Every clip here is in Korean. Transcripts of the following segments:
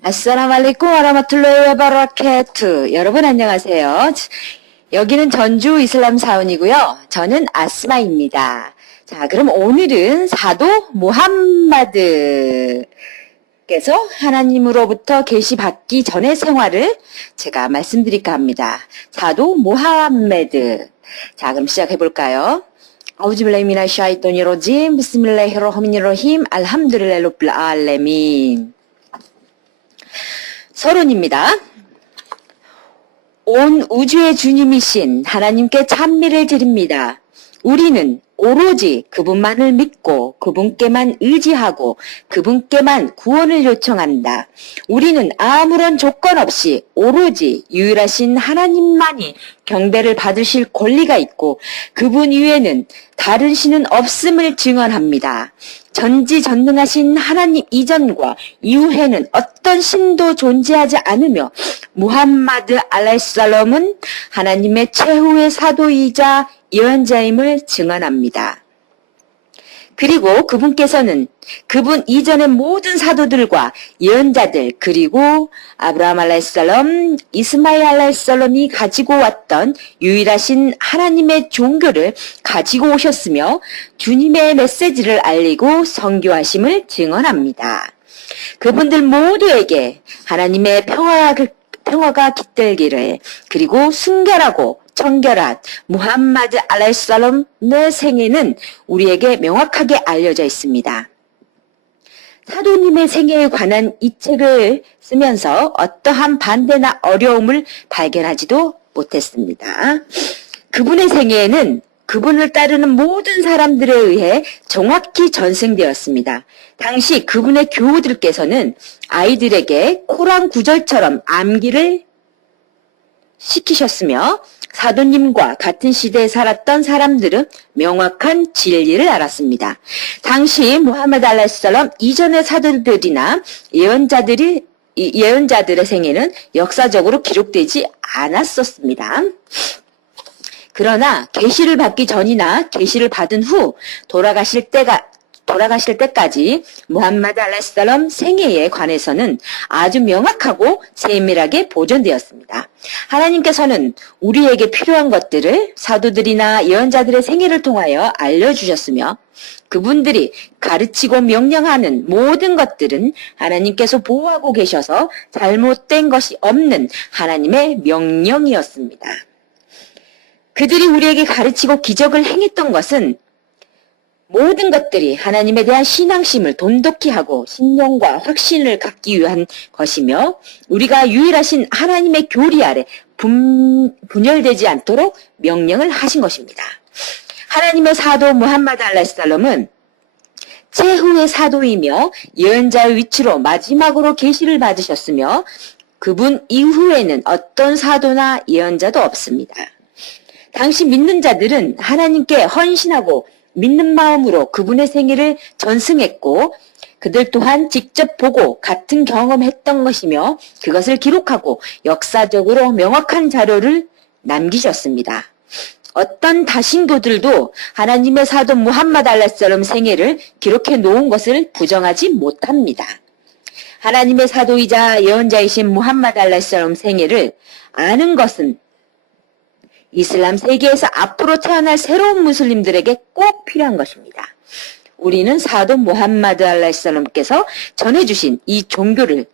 아싸라말리쿰 와라마툴로히 와바라케투. 여러분 안녕하세요. 여기는 전주 이슬람 사원이고요. 저는 아스마입니다. 자, 그럼 오늘은 사도 무함마드께서 하나님으로부터 계시받기 전의 생활을 제가 말씀드릴까 합니다. 사도 무함마드. 자, 그럼 시작해볼까요? 아우즈빌라히 미나sh 샤이토니르짐 비스밀라히르rah마니르라힘 알함두릴라히 rabbil 알레민. 서론입니다. 온 우주의 주님이신 하나님께 찬미를 드립니다. 우리는 오로지 그분만을 믿고 그분께만 의지하고 그분께만 구원을 요청한다. 우리는 아무런 조건 없이 오로지 유일하신 하나님만이 경배를 받으실 권리가 있고 그분 이외에는 다른 신은 없음을 증언합니다. 전지전능하신 하나님 이전과 이후에는 어떤 신도 존재하지 않으며 무함마드 알라이살럼은 하나님의 최후의 사도이자 예언자임을 증언합니다. 그리고 그분께서는 그분 이전의 모든 사도들과 예언자들 그리고 아브라함 알라이살럼, 이스마일 알라이살럼이 가지고 왔던 유일하신 하나님의 종교를 가지고 오셨으며 주님의 메시지를 알리고 선교하심을 증언합니다. 그분들 모두에게 하나님의 평화가 깃들기를 그리고 순결하고 청결한 무함마드 알라이살럼의 생애는 우리에게 명확하게 알려져 있습니다. 사도님의 생애에 관한 이 책을 쓰면서 어떠한 반대나 어려움을 발견하지도 못했습니다. 그분의 생애에는 그분을 따르는 모든 사람들에 의해 정확히 전승되었습니다. 당시 그분의 교우들께서는 아이들에게 코란 구절처럼 암기를 시키셨으며 사도님과 같은 시대에 살았던 사람들은 명확한 진리를 알았습니다. 당시 무함마드 알라이살럼 이전의 사도들이나 예언자들의 생애는 역사적으로 기록되지 않았었습니다. 그러나 계시를 받기 전이나 계시를 받은 후 돌아가실 때까지 무함마드 알라이살럼 생애에 관해서는 아주 명확하고 세밀하게 보존되었습니다. 하나님께서는 우리에게 필요한 것들을 사도들이나 예언자들의 생애를 통하여 알려주셨으며 그분들이 가르치고 명령하는 모든 것들은 하나님께서 보호하고 계셔서 잘못된 것이 없는 하나님의 명령이었습니다. 그들이 우리에게 가르치고 기적을 행했던 것은 모든 것들이 하나님에 대한 신앙심을 돈독히 하고 신령과 확신을 갖기 위한 것이며 우리가 유일하신 하나님의 교리 아래 분열되지 않도록 명령을 하신 것입니다. 하나님의 사도 무함마드 알라이살럼은 최후의 사도이며 예언자의 위치로 마지막으로 계시를 받으셨으며 그분 이후에는 어떤 사도나 예언자도 없습니다. 당시 믿는 자들은 하나님께 헌신하고 믿는 마음으로 그분의 생애를 전승했고 그들 또한 직접 보고 같은 경험했던 것이며 그것을 기록하고 역사적으로 명확한 자료를 남기셨습니다. 어떤 다신교들도 하나님의 사도 무함마드 알라이살럼 생애를 기록해 놓은 것을 부정하지 못합니다. 하나님의 사도이자 예언자이신 무함마드 알라이살럼 생애를 아는 것은 이슬람 세계에서 앞으로 태어날 새로운 무슬림들에게 꼭 필요한 것입니다. 우리는 사도 무함마드 알라이살럼께서 전해주신 이 종교를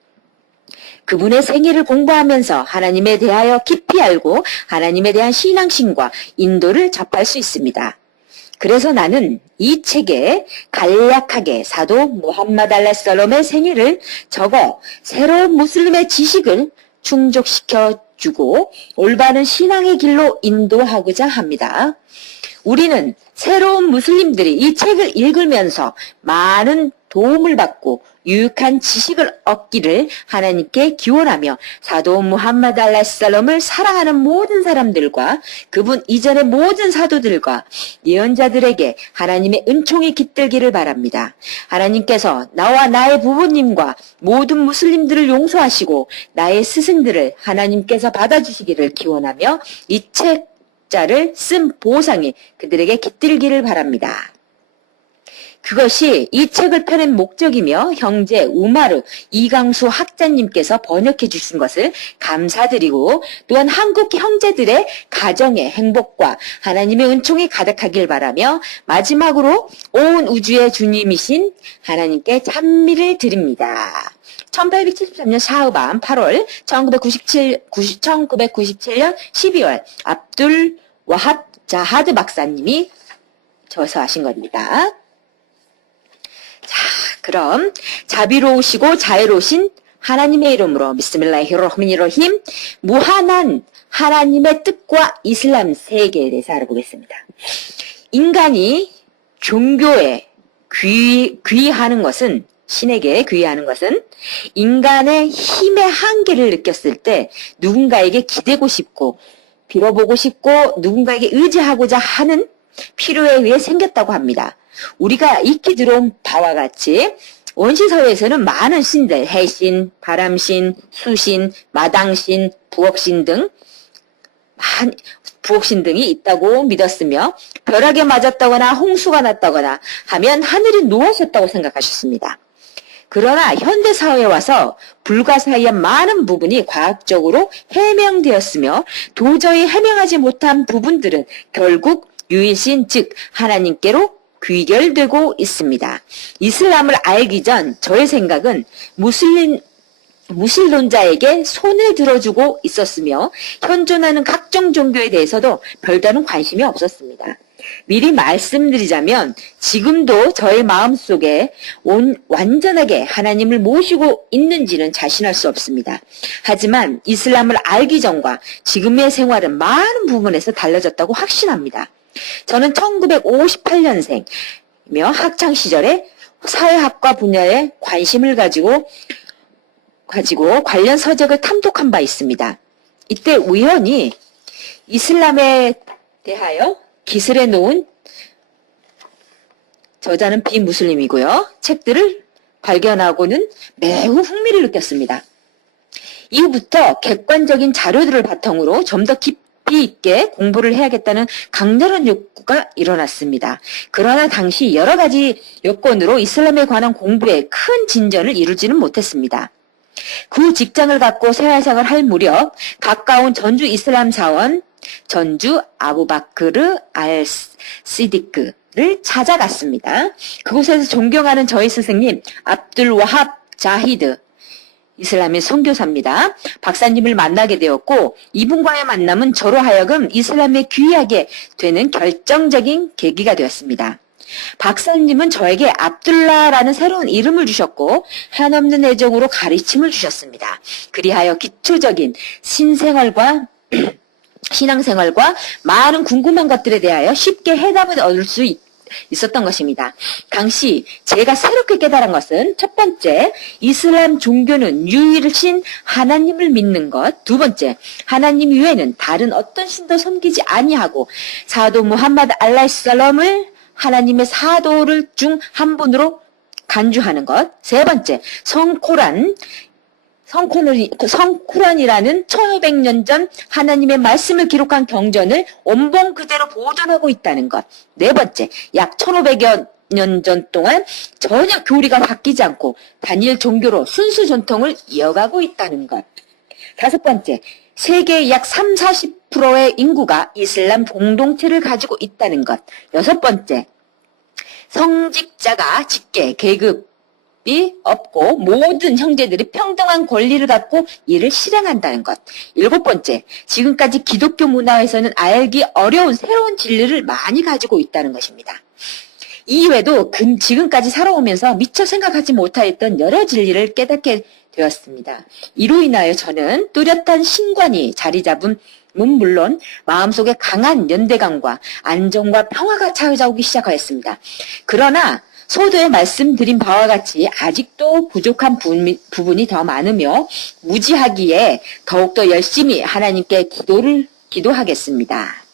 그분의 생애를 공부하면서 하나님에 대하여 깊이 알고 하나님에 대한 신앙심과 인도를 접할 수 있습니다. 그래서 나는 이 책에 간략하게 사도 무함마드 알라이살럼의 생애를 적어 새로운 무슬림의 지식을 충족시켜 주고 올바른 신앙의 길로 인도하고자 합니다. 우리는 새로운 무슬림들이 이 책을 읽으면서 많은 도움을 받고 유익한 지식을 얻기를 하나님께 기원하며 사도 무함마드 알라이살럼을 사랑하는 모든 사람들과 그분 이전의 모든 사도들과 예언자들에게 하나님의 은총이 깃들기를 바랍니다. 하나님께서 나와 나의 부모님과 모든 무슬림들을 용서하시고 나의 스승들을 하나님께서 받아주시기를 기원하며 이 책자를 쓴 보상이 그들에게 깃들기를 바랍니다. 그것이 이 책을 펴낸 목적이며 형제 우마르 이강수 학자님께서 번역해 주신 것을 감사드리고 또한 한국 형제들의 가정의 행복과 하나님의 은총이 가득하길 바라며 마지막으로 온 우주의 주님이신 하나님께 찬미를 드립니다. 1873년 샤흐반 8월, 1997년 12월 압둘 와합 자하드 박사님이 저서하신 겁니다. 자, 그럼 자비로우시고 자애로우신 하나님의 이름으로 비스밀라히르흐마니르힘 무한한 하나님의 뜻과 이슬람 세계에 대해서 알아보겠습니다. 인간이 종교에 귀의하는 것은 신에게 귀의하는 것은 인간의 힘의 한계를 느꼈을 때 누군가에게 기대고 싶고 빌어보고 싶고 누군가에게 의지하고자 하는 필요에 의해 생겼다고 합니다. 우리가 익히 들어온 바와 같이 원시사회에서는 많은 신들, 해신, 바람신, 수신, 마당신, 부엌신 등이 있다고 믿었으며 벼락에 맞았다거나 홍수가 났다거나 하면 하늘이 누워섰다고 생각하셨습니다. 그러나 현대사회에 와서 불가사의한 많은 부분이 과학적으로 해명되었으며 도저히 해명하지 못한 부분들은 결국 유일신 즉 하나님께로 귀결되고 있습니다. 이슬람을 알기 전 저의 생각은 무신론자에게 손을 들어주고 있었으며 현존하는 각종 종교에 대해서도 별다른 관심이 없었습니다. 미리 말씀드리자면 지금도 저의 마음속에 완전하게 하나님을 모시고 있는지는 자신할 수 없습니다. 하지만 이슬람을 알기 전과 지금의 생활은 많은 부분에서 달라졌다고 확신합니다. 저는 1958년생이며 학창시절에 사회학과 분야에 관심을 가지고 관련 서적을 탐독한 바 있습니다. 이때 우연히 이슬람에 대하여 기술해 놓은 저자는 비무슬림이고요. 책들을 발견하고는 매우 흥미를 느꼈습니다. 이후부터 객관적인 자료들을 바탕으로 좀 더 깊이 있게 공부를 해야겠다는 강렬한 욕구가 일어났습니다. 그러나 당시 여러 가지 여건으로 이슬람에 관한 공부에 큰 진전을 이루지는 못했습니다. 그 직장을 갖고 생활생활을 할 무렵 가까운 전주 이슬람 사원 전주 아부바크르 알 시디크를 찾아갔습니다. 그곳에서 존경하는 저희 스승님 압둘 와합 자히드 이슬람의 선교사입니다. 박사님을 만나게 되었고 이분과의 만남은 저로 하여금 이슬람에 귀하게 되는 결정적인 계기가 되었습니다. 박사님은 저에게 압둘라라는 새로운 이름을 주셨고 한없는 애정으로 가르침을 주셨습니다. 그리하여 기초적인 신앙생활과 많은 궁금한 것들에 대하여 쉽게 해답을 얻을 수 있었던 것입니다. 당시 제가 새롭게 깨달은 것은 첫 번째, 이슬람 종교는 유일신 하나님을 믿는 것. 두 번째, 하나님 외에는 다른 어떤 신도 섬기지 아니하고 사도 무함마드 알라이살럼을 하나님의 사도를 중 한 분으로 간주하는 것. 세 번째, 성코란이라는 1500년 전 하나님의 말씀을 기록한 경전을 원본 그대로 보존하고 있다는 것. 네 번째, 약 1500여 년 전 동안 전혀 교리가 바뀌지 않고 단일 종교로 순수 전통을 이어가고 있다는 것. 다섯 번째, 세계의 약 30-40%의 인구가 이슬람 공동체를 가지고 있다는 것. 여섯 번째, 성직자가 직계, 계급이 없고 모든 형제들이 평등한 권리를 갖고 이를 실행한다는 것. 일곱 번째, 지금까지 기독교 문화에서는 알기 어려운 새로운 진리를 많이 가지고 있다는 것입니다. 이외에도 지금까지 살아오면서 미처 생각하지 못하였던 여러 진리를 깨닫게 되었습니다. 이로 인하여 저는 뚜렷한 신관이 자리 잡은 물론 마음속에 강한 연대감과 안정과 평화가 찾아오기 시작하였습니다. 그러나 소도에 말씀드린 바와 같이 아직도 부족한 부분이 더 많으며 무지하기에 더욱더 열심히 하나님께 기도하겠습니다.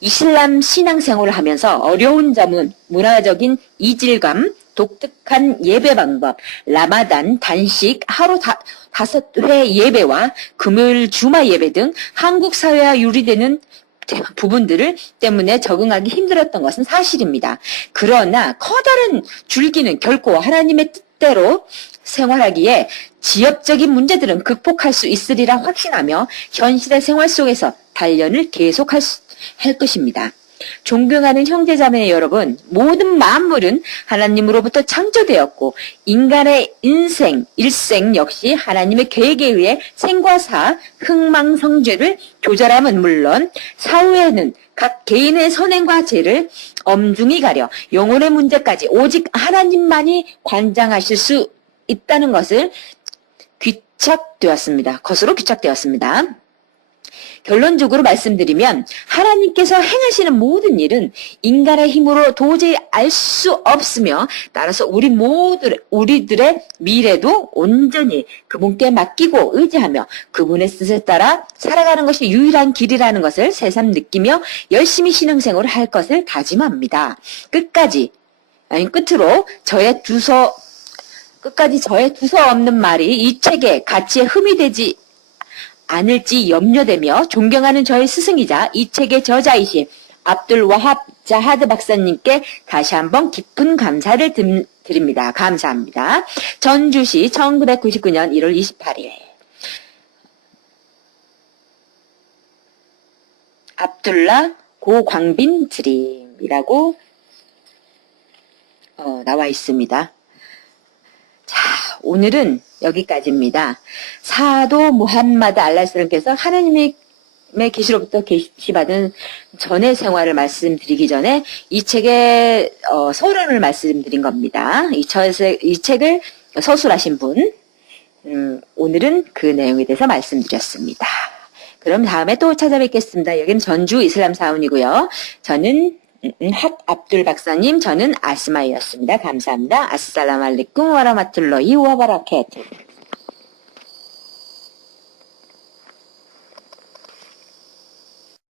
이슬람 신앙생활을 하면서 어려운 점은 문화적인 이질감, 독특한 예배 방법, 라마단, 단식, 하루 5회 예배와 금요일 주말 예배 등 한국 사회와 유리되는 부분들을 때문에 적응하기 힘들었던 것은 사실입니다. 그러나 커다란 줄기는 결코 하나님의 뜻대로 생활하기에 지엽적인 문제들은 극복할 수 있으리라 확신하며 현실의 생활 속에서 단련을 계속할 할 것입니다. 존경하는 형제자매 여러분, 모든 만물은 하나님으로부터 창조되었고 인간의 일생 역시 하나님의 계획에 의해 생과 사, 흥망성쇠를 조절함은 물론 사후에는 각 개인의 선행과 죄를 엄중히 가려 영혼의 문제까지 오직 하나님만이 관장하실 수 있다는 것을 것으로 귀착되었습니다. 결론적으로 말씀드리면 하나님께서 행하시는 모든 일은 인간의 힘으로 도저히 알 수 없으며 따라서 우리들의 미래도 온전히 그분께 맡기고 의지하며 그분의 뜻에 따라 살아가는 것이 유일한 길이라는 것을 새삼 느끼며 열심히 신앙생활을 할 것을 다짐합니다. 끝으로 저의 두서 없는 말이 이 책의 가치에 흠이 되지 않을지 염려되며 존경하는 저의 스승이자 이 책의 저자이신 압둘 와합 자하드 박사님께 다시 한번 깊은 감사를 드립니다. 감사합니다. 전주시 1999년 1월 28일 압둘라 고광빈 드림이라고 나와 있습니다. 자, 오늘은 여기까지입니다. 사도 무함마드 알라스람께서 하나님의 계시로부터 계시받은 전의 생활을 말씀드리기 전에 이 책의 서론을 말씀드린 겁니다. 이 책을 서술하신 분, 오늘은 그 내용에 대해서 말씀드렸습니다. 그럼 다음에 또 찾아뵙겠습니다. 여기는 전주 이슬람 사원이고요. 저는 핫 압둘 박사님, 저는 아스마이였습니다. 감사합니다. 아스살라무 알레이쿰 와라마툴라히 와바라카투.